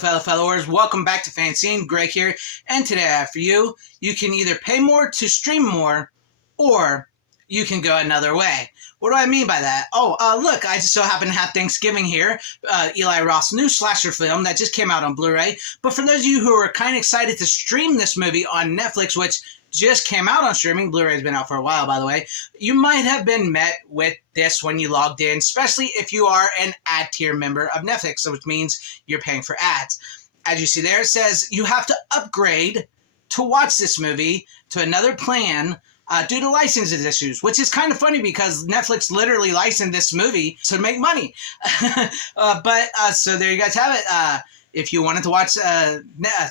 fellow followers, welcome back to Fanzine. Greg here, and today I have for you, you can either pay more to stream more, or you can go another way. What do I mean by that? Look, I just so happen to have Thanksgiving here, Eli Roth's new slasher film that just came out on Blu-ray. But for those of you who are kind of excited to stream this movie on Netflix, which just came out on streaming, Blu-ray's been out for a while, by the way, you might have been met with this when you logged in, especially if you are an ad tier member of Netflix, which means you're paying for ads. As you see there, it says you have to upgrade to watch this movie to another plan due to licensing issues, which is kind of funny because Netflix literally licensed this movie to make money. So there you guys have it. If you wanted to watch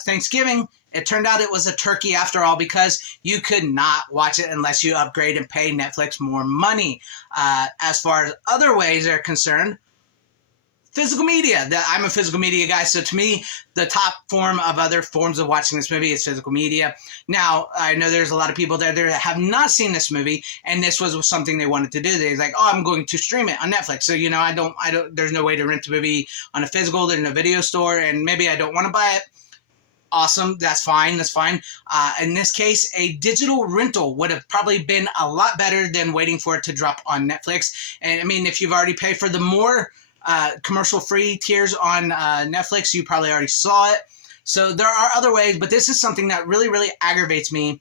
Thanksgiving, it turned out it was a turkey after all because you could not watch it unless you upgrade and pay Netflix more money. As far as other ways are concerned, physical media. I'm a physical media guy, so to me, the top form of other forms of watching this movie is physical media. Now, I know there's a lot of people that have not seen this movie, and this was something they wanted to do. They're like, oh, I'm going to stream it on Netflix. So, you know, I don't, there's no way to rent the movie on a physical, there's no video store, and maybe I don't want to buy it. Awesome, that's fine. In this case, a digital rental would have probably been a lot better than waiting for it to drop on Netflix. And I mean, if you've already paid for the more commercial-free tiers on Netflix, you probably already saw it. So there are other ways, but this is something that really, really aggravates me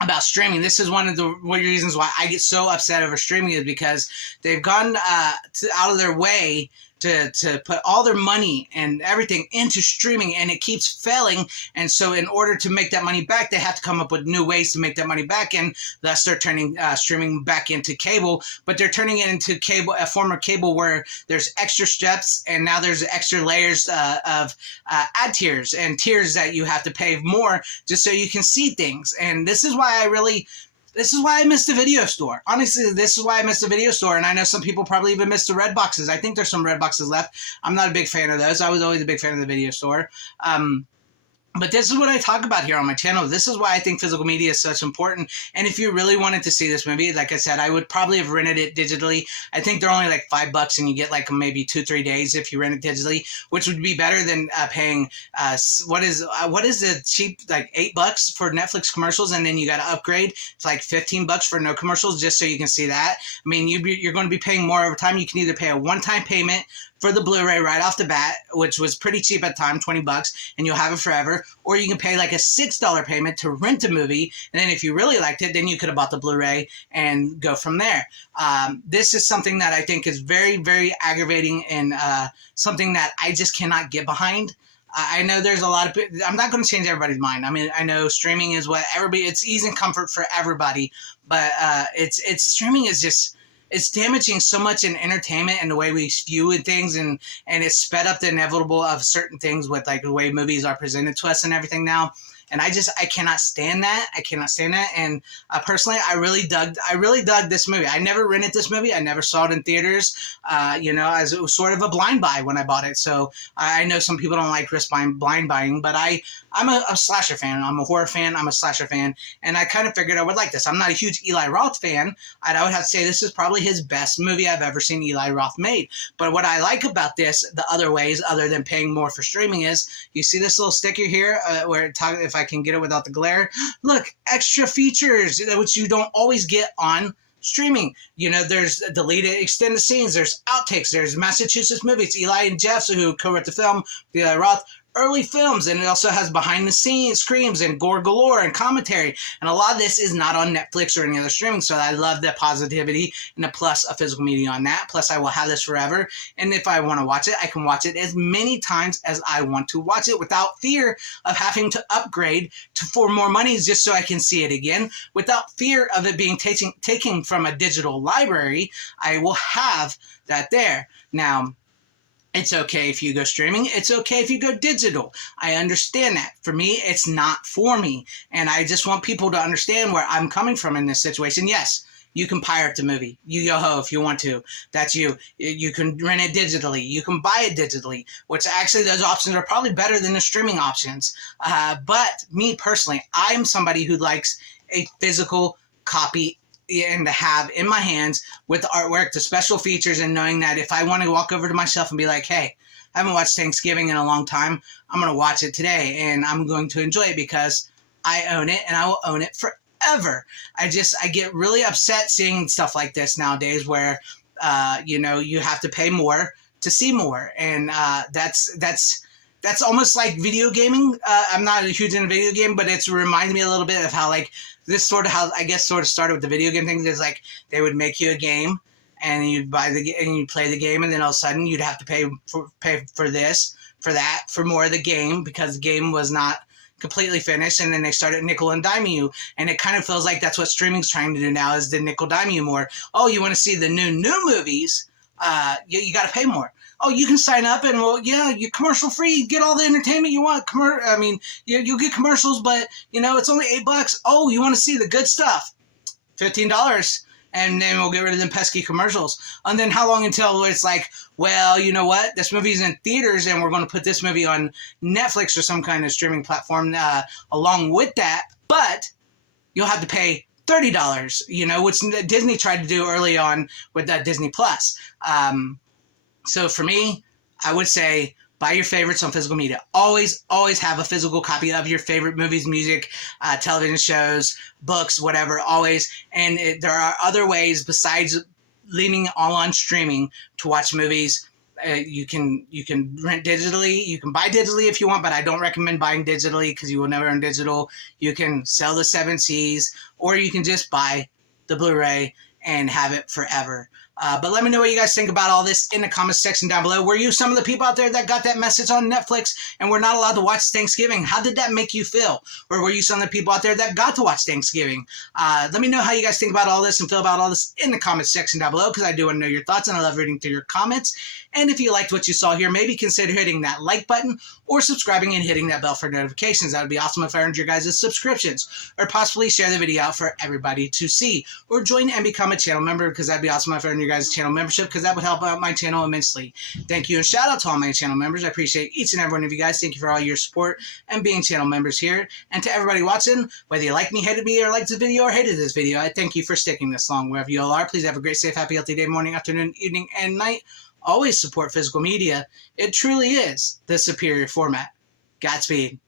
about streaming. This is one of the reasons why I get so upset over streaming, is because they've gone out of their way to put all their money and everything into streaming, and it keeps failing. And so in order to make that money back, they have to come up with new ways to make that money back, and thus they're turning streaming back into cable. But they're turning it into cable, a form of cable where there's extra steps, and now there's extra layers of ad tiers and tiers that you have to pay more just so you can see things. And this is why I missed the video store. Honestly, this is why I missed the video store, and I know some people probably even missed the red boxes. I think there's some red boxes left. I'm not a big fan of those. I was always a big fan of the video store. But this is what I talk about here on my channel. This is why I think physical media is such important. And if you really wanted to see this movie, like I said, I would probably have rented it digitally. I think they're only like $5 and you get like maybe 2-3 days if you rent it digitally, which would be better than paying, what is the cheap, like $8 for Netflix commercials, and then you got to upgrade. It's like $15 for no commercials just so you can see that. I mean, you're going to be paying more over time. You can either pay a one-time payment for the Blu-ray right off the bat, which was pretty cheap at the time, $20, and you'll have it forever. Or you can pay like a $6 payment to rent a movie, and then if you really liked it, then you could have bought the Blu-ray and go from there. This is something that I think is very, very aggravating, and something that I just cannot get behind. I know there's a lot of people. I'm not going to change everybody's mind. I mean, I know streaming is what everybody, it's ease and comfort for everybody, but streaming is just, it's damaging so much in entertainment and the way we view things, and it's sped up the inevitable of certain things with like the way movies are presented to us and everything now. And I cannot stand that. And personally, I really dug this movie. I never rented this movie. I never saw it in theaters, as it was sort of a blind buy when I bought it. So I know some people don't like risk blind buying, but I'm a slasher fan. I'm a horror fan. I'm a slasher fan. And I kind of figured I would like this. I'm not a huge Eli Roth fan. I would have to say this is probably his best movie I've ever seen Eli Roth made. But what I like about this, the other ways, other than paying more for streaming, is you see this little sticker here where it talks, if I can get it without the glare. Look, extra features, which you don't always get on streaming. You know, there's deleted extended scenes, there's outtakes, there's Massachusetts movies, Eli and Jeff, who co-wrote the film, Eli Roth, early films, and it also has behind the scenes screams and gore galore and commentary, and a lot of this is not on Netflix or any other streaming. So I love the positivity and the plus of physical media on that. Plus I will have this forever, and if I want to watch it, I can watch it as many times as I want to watch it without fear of having to upgrade for more money just so I can see it again, without fear of it being taken from a digital library. I will have that there. Now, it's okay if you go streaming. It's okay if you go digital. I understand that. For me, it's not for me. And I just want people to understand where I'm coming from in this situation. Yes, you can pirate the movie. You yo-ho if you want to. That's you. You can rent it digitally. You can buy it digitally, which actually those options are probably better than the streaming options. But me personally, I'm somebody who likes a physical copy and to have in my hands with the artwork, the special features, and knowing that if I want to walk over to myself and be like, hey, I haven't watched Thanksgiving in a long time. I'm going to watch it today, and I'm going to enjoy it because I own it, and I will own it forever. I get really upset seeing stuff like this nowadays where, you have to pay more to see more. And that's almost like video gaming. I'm not a huge into video game, but it's reminded me a little bit of how like this sort of how I guess sort of started with the video game thing. There's like they would make you a game, and you'd and you'd play the game, and then all of a sudden you'd have to pay for this, for that, for more of the game because the game was not completely finished, and then they started nickel and diming you, and it kind of feels like that's what streaming's trying to do now is to nickel dime you more. Oh, you want to see the new movies? You got to pay more. Oh, you can sign up and you're commercial free. Get all the entertainment you want. You'll get commercials, but it's only $8. Oh, you want to see the good stuff? $15. And then we'll get rid of them pesky commercials. And then how long until it's like, well, you know what? This movie's in theaters, and we're going to put this movie on Netflix or some kind of streaming platform along with that. But you'll have to pay $30, which Disney tried to do early on with Disney Plus. So for me, I would say buy your favorites on physical media. Always, always have a physical copy of your favorite movies, music, television shows, books, whatever, always. And there are other ways besides leaning all on streaming to watch movies. You can rent digitally. You can buy digitally if you want, but I don't recommend buying digitally because you will never own digital. You can sell the 7Cs, or you can just buy the Blu-ray and have it forever. But let me know what you guys think about all this in the comments section down below. Were you some of the people out there that got that message on Netflix and were not allowed to watch Thanksgiving? How did that make you feel? Or were you some of the people out there that got to watch Thanksgiving? Let me know how you guys think about all this and feel about all this in the comments section down below, because I do want to know your thoughts, and I love reading through your comments. And if you liked what you saw here, maybe consider hitting that like button or subscribing and hitting that bell for notifications. That would be awesome if I earned your guys' subscriptions. Or possibly share the video out for everybody to see. Or join and become a channel member, because that'd be awesome if I earned your guys' channel membership, because that would help out my channel immensely. Thank you, and shout out to all my channel members. I appreciate each and every one of you guys. Thank you for all your support and being channel members here. And to everybody watching, whether you like me, hated me, or liked this video, or hated this video, I thank you for sticking this long. Wherever you all are, please have a great, safe, happy, healthy day, morning, afternoon, evening, and night. Always support physical media. It truly is the superior format. Godspeed.